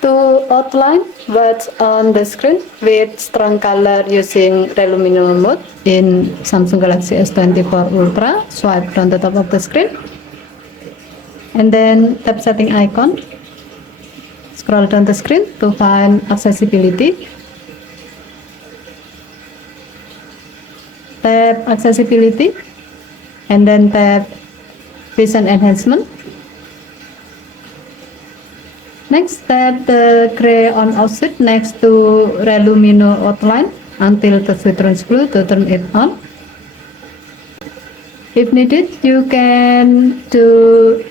To outline what's on the screen with strong color using Relumino mode in Samsung Galaxy S24 Ultra, swipe down the top of the screen and then tap setting icon. Scroll down the screen to find accessibility. Tap accessibility and then tap vision enhancement. Next, tap the gray on off switch next to Relumino outline until the switch turns blue to turn it on. If needed, you can do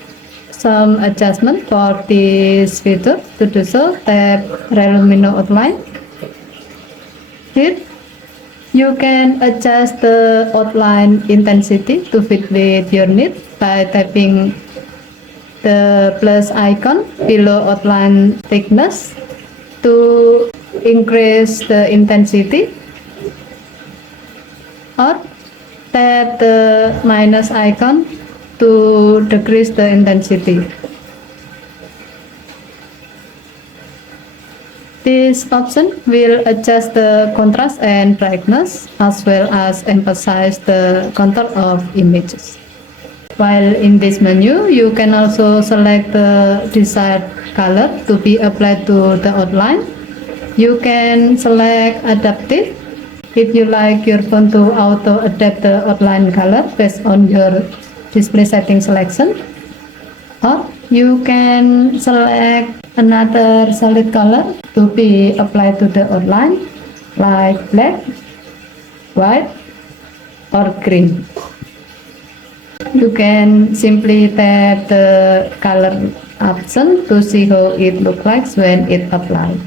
some adjustment for this feature. To do so, tap Relumino outline. Here, you can adjust the outline intensity to fit with your need by tapping the plus icon below outline thickness to increase the intensity, or tap the minus icon to decrease the intensity. This option will adjust the contrast and brightness as well as emphasize the contour of images. While in this menu, you can also select the desired color to be applied to the outline. You can select adaptive if you like your phone to auto adapt the outline color based on your display setting selection, or you can select another solid color to be applied to the outline like black, white, or green. You can simply tap the color option to see how it looks like when it applied.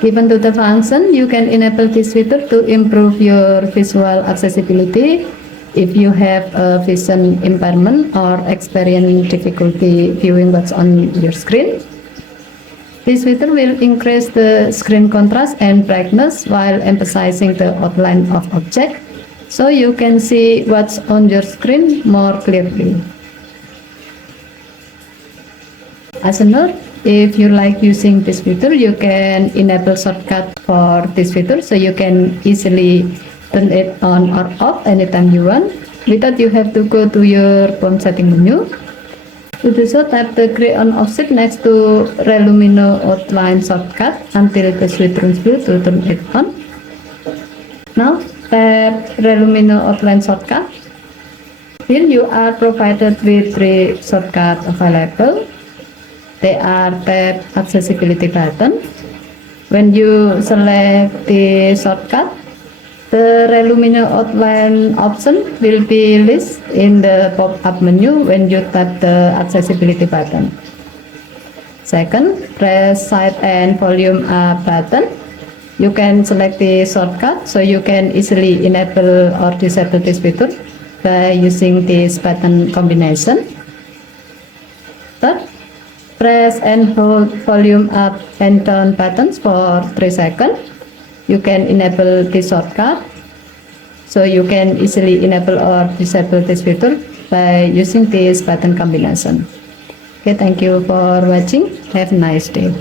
Given to the function, you can enable this feature to improve your visual accessibility if you have a vision impairment or experience difficulty viewing what's on your screen. This feature will increase the screen contrast and brightness while emphasizing the outline of object, so you can see what's on your screen more clearly. As a note, if you like using this feature, you can enable shortcut for this feature, so you can easily turn it on or off anytime you want without you have to go to your phone setting menu. To do so, tap the gray on off switch next to Relumino outline shortcut until the switch turns blue to turn it on. Now, tap Relumino outline shortcut. Here you are provided with 3 shortcuts available. They are tap accessibility button. When you select the shortcut, the Relumino outline option will be listed in the pop-up menu when you tap the accessibility button. Second, press side and volume up button. You can select the shortcut so you can easily enable or disable this feature by using this button combination. Third, press and hold volume up and down buttons for 3 seconds. You can enable this shortcut so you can easily enable or disable this feature by using this button combination. Okay, thank you for watching. Have a nice day.